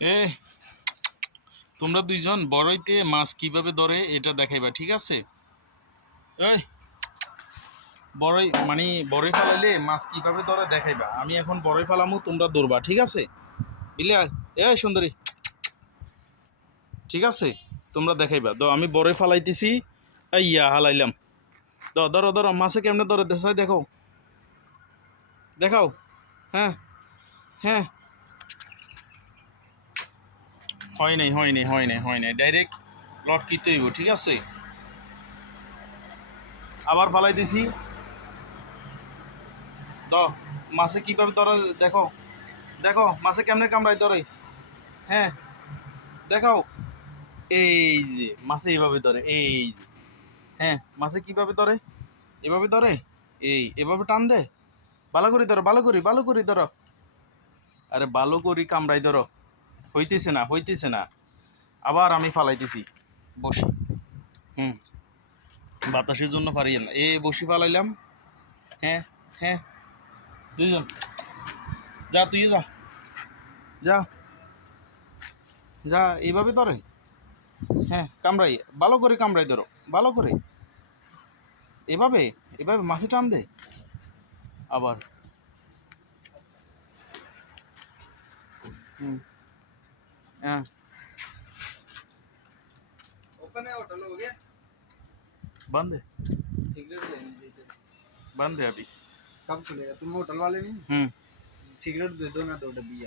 এ তোমরা দুইজন বড়ইতে মাছ কিভাবে ধরে এটা দেখাইবা, ঠিক আছে? এই বড়ই মানে বড়ই ফালাইলে মাছ কিভাবে ধরে দেখাইবা। আমি এখন বড়ই ফালামু, তোমরা ধরবা, ঠিক আছে? বুঝলে? এই সুন্দরী, ঠিক আছে? তোমরা দেখাইবা। তো আমি বড়ই ফালাইতেছি। ইয়া হালাইলাম। ধরো ধরো, মাছে কেমনে ধরে দেখাই, দেখো দেখাও। হ্যাঁ হ্যাঁ, হয় নাই হয় নাই হয় নাই হয় নাই, ডাইরেক্ট লটকিতে হইব, ঠিক আছে? আবার ফালাইতেছি। দ মাছে কীভাবে ধরে দেখো, দেখো মাছে কেমনে কামড়ায় ধরে। হ্যাঁ দেখাও। এই যে মাছে এইভাবে ধরে, এই যে। হ্যাঁ মাছে কীভাবে ধরে, এভাবে ধরে, এই এভাবে টান দে। ভালো করে ধরো, ভালো করে ধরো। আরে ভালো করি কামড়াই ধরো। হইতেছে না হইতেছে না। আবার আমি ফালাইতেছি বসি। হুম, বাতাসের জন্য পারি না, এ বসি ফালাইলাম। হ্যাঁ হ্যাঁ, দুইজন যা, তুই যা, যা যা, এইভাবে ধরে। হ্যাঁ কামড়াই, ভালো করে কামড়াই ধরো, ভালো করে। এভাবে, এভাবে মাছে টান দে। আবার হুম, হ্যাঁ ओपन है होटल हो गया बंद है, सिगरेट लेनी थी बंद है अभी। कब खुलेगा तुम होटल वाले नहीं हम्म। सिगरेट दे दो ना 2 डब्बी यार